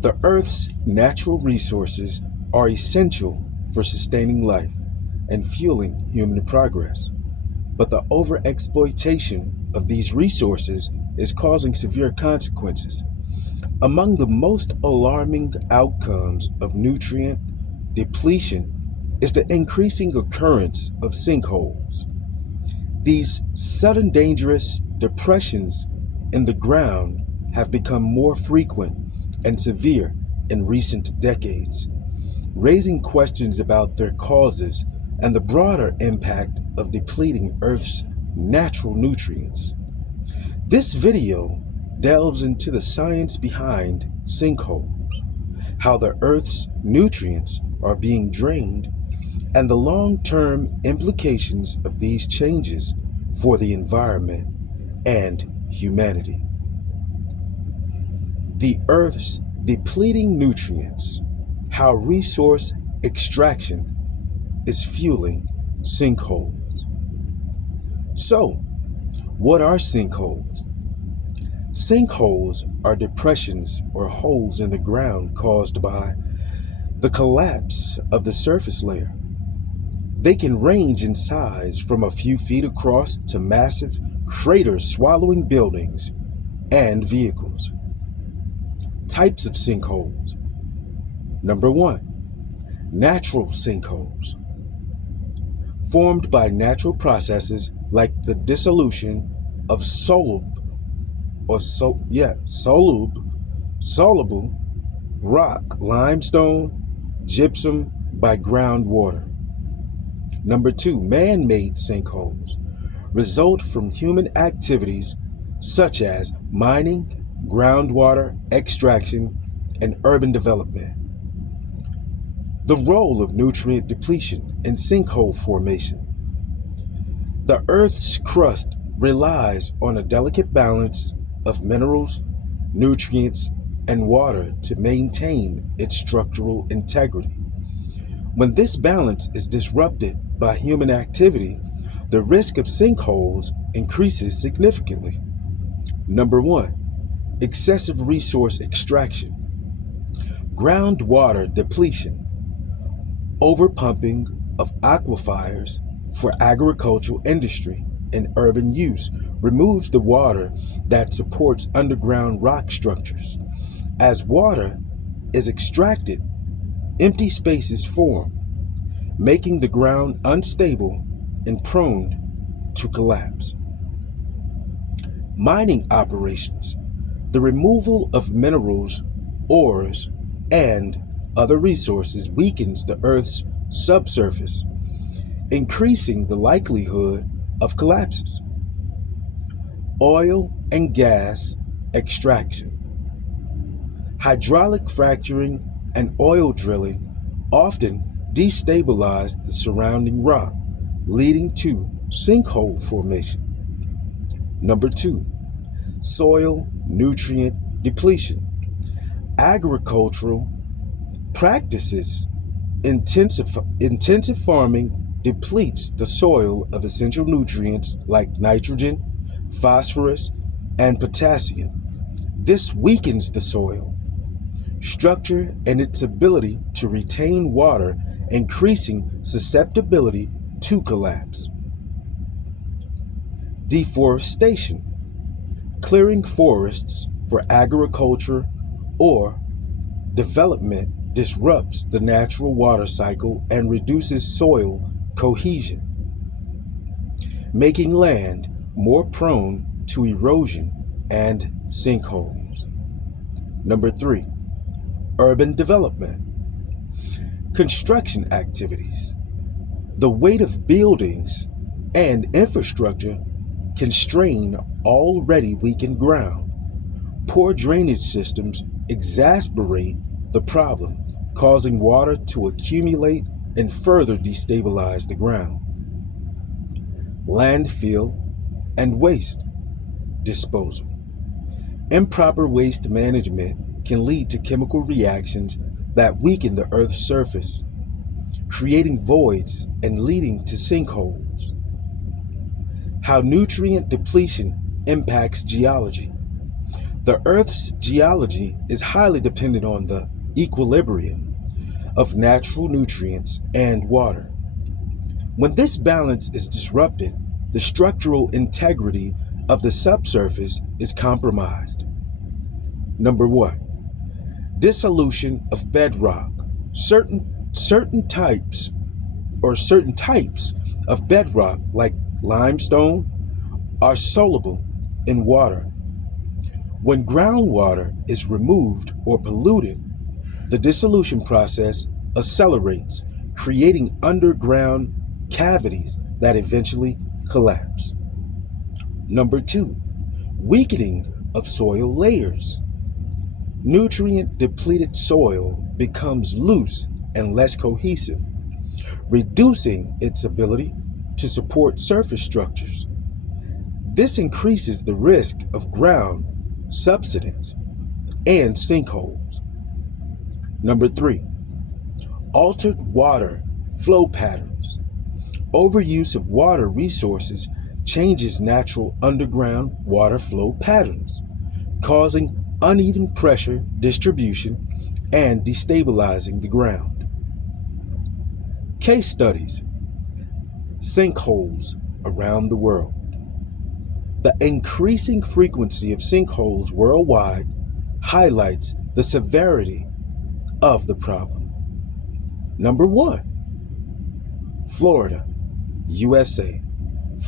The Earth's natural resources are essential for sustaining life and fueling human progress. But the overexploitation of these resources is causing severe consequences. Among the most alarming outcomes of nutrient depletion is the increasing occurrence of sinkholes. These sudden dangerous depressions in the ground have become more frequent and severe in recent decades, raising questions about their causes and the broader impact of depleting Earth's natural nutrients. This video delves into the science behind sinkholes, how the Earth's nutrients are being drained, and the long-term implications of these changes for the environment and humanity. The Earth's depleting nutrients, how resource extraction is fueling sinkholes. So, what are sinkholes? Sinkholes are depressions or holes in the ground caused by the collapse of the surface layer. They can range in size from a few feet across to massive craters swallowing buildings and vehicles. Types of sinkholes. Number 1, natural sinkholes. Formed by natural processes like the dissolution of soluble rock, limestone, gypsum by groundwater. Number 2, man-made sinkholes result from human activities such as mining, groundwater extraction, and urban development. The role of nutrient depletion in sinkhole formation. The Earth's crust relies on a delicate balance of minerals, nutrients, and water to maintain its structural integrity. When this balance is disrupted by human activity, the risk of sinkholes increases significantly. Number 1, excessive resource extraction. Groundwater depletion. Overpumping of aquifers for agricultural industry and urban use removes the water that supports underground rock structures. As water is extracted, empty spaces form, making the ground unstable and prone to collapse. Mining operations. The removal of minerals, ores, and other resources weakens the Earth's subsurface, increasing the likelihood of collapses. Oil and gas extraction. Hydraulic fracturing and oil drilling often destabilize the surrounding rock, leading to sinkhole formation. Number 2, soil nutrient depletion. Agricultural practices, intensive farming depletes the soil of essential nutrients like nitrogen, phosphorus, and potassium. This weakens the soil structure and its ability to retain water, increasing susceptibility to collapse. Deforestation. Clearing forests for agriculture or development disrupts the natural water cycle and reduces soil cohesion, making land more prone to erosion and sinkholes. Number 3, urban development. Construction activities. The weight of buildings and infrastructure can strain already weakened ground. Poor drainage systems exacerbate the problem, causing water to accumulate and further destabilize the ground. Landfill and waste disposal. Improper waste management can lead to chemical reactions that weaken the Earth's surface, creating voids and leading to sinkholes. How nutrient depletion impacts geology. The Earth's geology is highly dependent on the equilibrium of natural nutrients and water. When this balance is disrupted, the structural integrity of the subsurface is compromised. Number 1. Dissolution of bedrock. Certain types of bedrock, like limestone, are soluble in water. When groundwater is removed or polluted, the dissolution process accelerates, creating underground cavities that eventually collapse. Number 2, weakening of soil layers. Nutrient-depleted soil becomes loose and less cohesive, reducing its ability to support surface structures. This increases the risk of ground subsidence and sinkholes. Number 3, altered water flow patterns. Overuse of water resources changes natural underground water flow patterns, causing uneven pressure distribution and destabilizing the ground. Case studies: sinkholes around the world. The increasing frequency of sinkholes worldwide highlights the severity of the problem. Number 1, Florida, USA.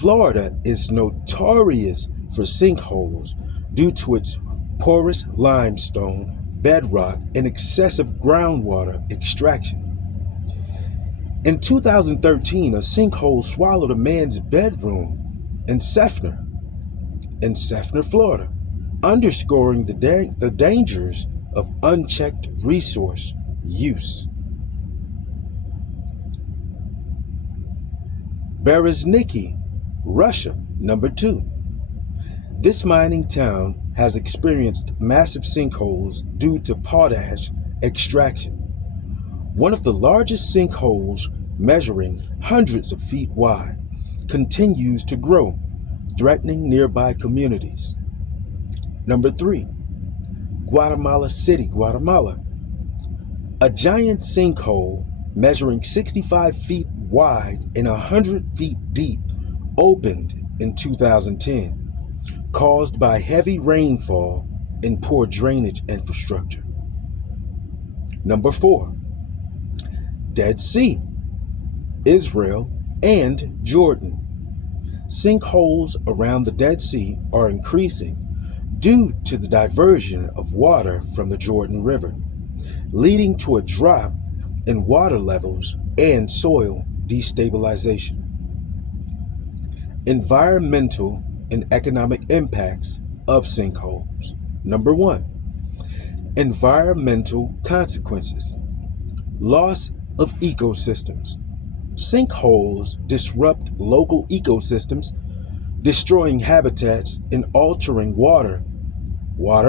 Florida is notorious for sinkholes due to its porous limestone bedrock and excessive groundwater extraction. In 2013, a sinkhole swallowed a man's bedroom in Seffner, Florida, underscoring the dangers of unchecked resource use. Berezniki, Russia, number 2. This mining town has experienced massive sinkholes due to potash extraction. One of the largest sinkholes, measuring hundreds of feet wide, continues to grow, threatening nearby communities. Number 3, Guatemala City, Guatemala. A giant sinkhole measuring 65 feet wide and 100 feet deep opened in 2010, caused by heavy rainfall and poor drainage infrastructure. Number 4, Dead Sea, Israel and Jordan. Sinkholes around the Dead Sea are increasing due to the diversion of water from the Jordan River, leading to a drop in water levels and soil destabilization. Environmental and economic impacts of sinkholes. Number 1, environmental consequences. Loss of ecosystems. Sinkholes disrupt local ecosystems, destroying habitats and altering water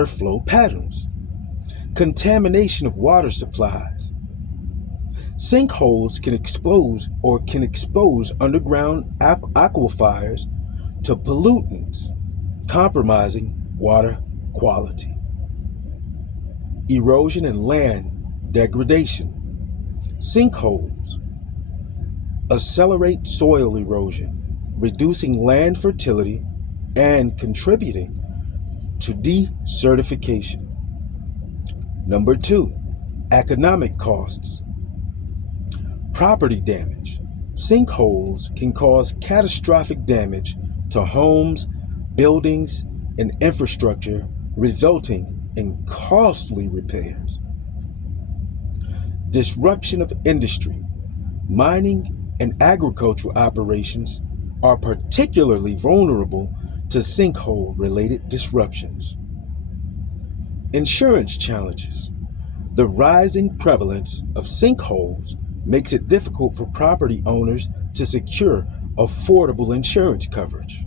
flow patterns. Contamination of water supplies. Sinkholes can expose underground aquifers to pollutants, compromising water quality. Erosion and land degradation. Sinkholes accelerate soil erosion, reducing land fertility and contributing to desertification. Number 2, economic costs. Property damage. Sinkholes can cause catastrophic damage to homes, buildings, and infrastructure, resulting in costly repairs. Disruption of industry. Mining and agricultural operations are particularly vulnerable to sinkhole-related disruptions. Insurance challenges. The rising prevalence of sinkholes makes it difficult for property owners to secure affordable insurance coverage.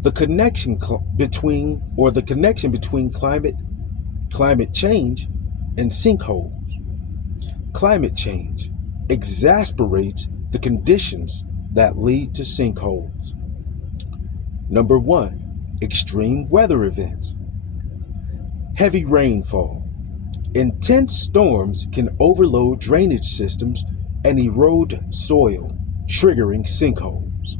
The connection between climate change and sinkholes. Climate change exacerbates the conditions that lead to sinkholes. Number 1, extreme weather events. Heavy rainfall. Intense storms can overload drainage systems and erode soil, triggering sinkholes.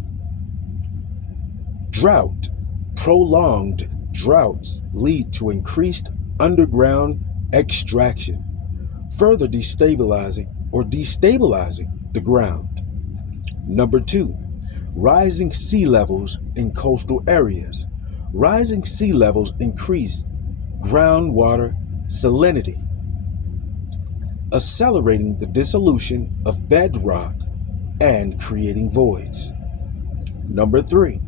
Drought. Prolonged droughts lead to increased underground extraction, further destabilizing the ground. Number 2, rising sea levels in coastal areas. Rising sea levels increase groundwater salinity, accelerating the dissolution of bedrock and creating voids. Number 3,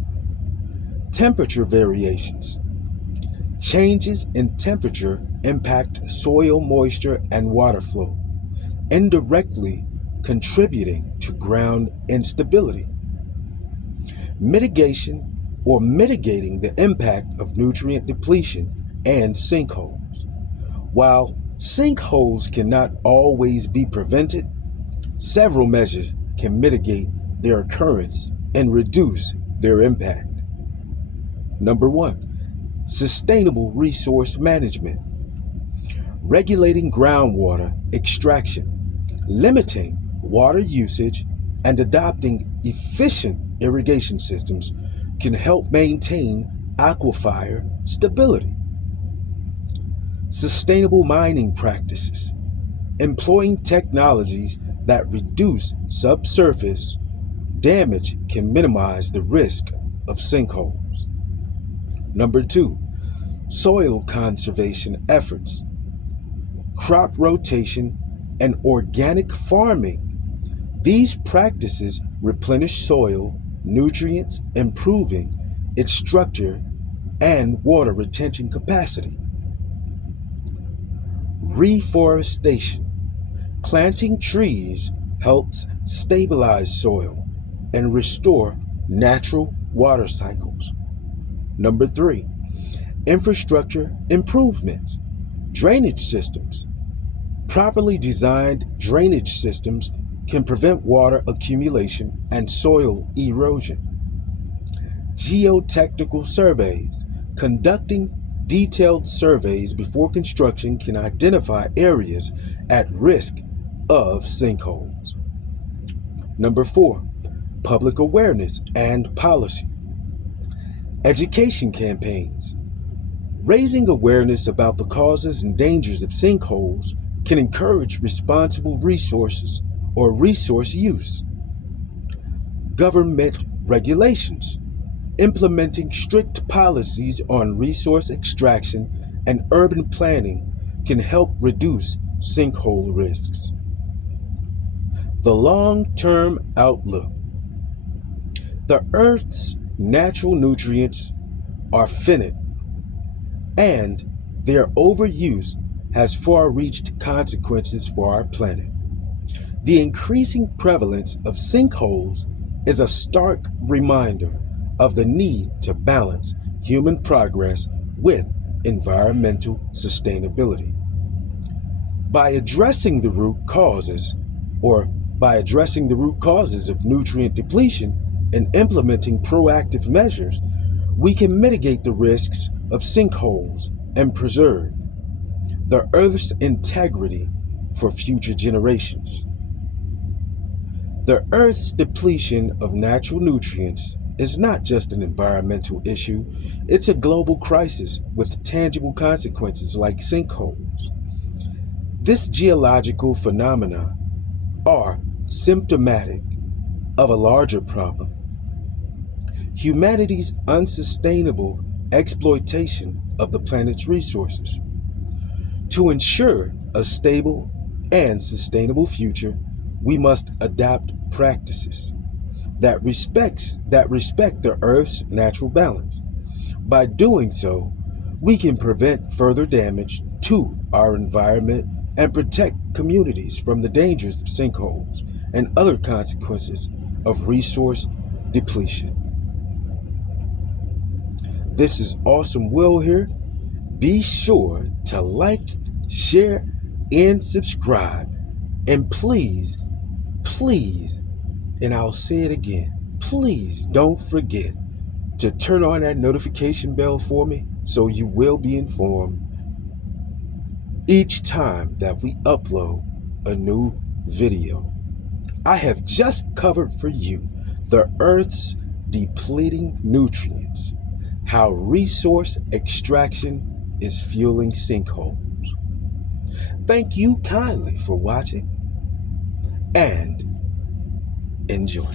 temperature variations. Changes in temperature impact soil moisture and water flow, indirectly contributing to ground instability. Mitigating the impact of nutrient depletion and sinkholes. While sinkholes cannot always be prevented, several measures can mitigate their occurrence and reduce their impact. Number 1, sustainable resource management. Regulating groundwater extraction, limiting water usage, and adopting efficient irrigation systems can help maintain aquifer stability. Sustainable mining practices. Employing technologies that reduce subsurface damage can minimize the risk of sinkholes. Number 2, soil conservation efforts. Crop rotation and organic farming. These practices replenish soil nutrients, improving its structure and water retention capacity. Reforestation. Planting trees helps stabilize soil and restore natural water cycles. Number 3, infrastructure improvements. Drainage systems. Properly designed drainage systems can prevent water accumulation and soil erosion. Geotechnical surveys. Conducting detailed surveys before construction can identify areas at risk of sinkholes. Number 4, public awareness and policy. Education campaigns. Raising awareness about the causes and dangers of sinkholes can encourage responsible resource use. Government regulations. Implementing strict policies on resource extraction and urban planning can help reduce sinkhole risks. The long-term outlook. The Earth's natural nutrients are finite, and their overuse has far-reaching consequences for our planet. The increasing prevalence of sinkholes is a stark reminder of the need to balance human progress with environmental sustainability. By addressing the root causes of nutrient depletion and implementing proactive measures, we can mitigate the risks of sinkholes and preserve the Earth's integrity for future generations. The Earth's depletion of natural nutrients is not just an environmental issue, it's a global crisis with tangible consequences like sinkholes. This geological phenomena are symptomatic of a larger problem: humanity's unsustainable exploitation of the planet's resources. To ensure a stable and sustainable future, we must adopt practices that respect the Earth's natural balance. By doing so, we can prevent further damage to our environment and protect communities from the dangers of sinkholes and other consequences of resource depletion. This is Awesome Will here. Be sure to like, share, and subscribe. And please, and I'll say it again, please don't forget to turn on that notification bell for me so you will be informed each time that we upload a new video. I have just covered for you the Earth's depleting nutrients, how resource extraction is fueling sinkholes. Thank you kindly for watching and enjoy.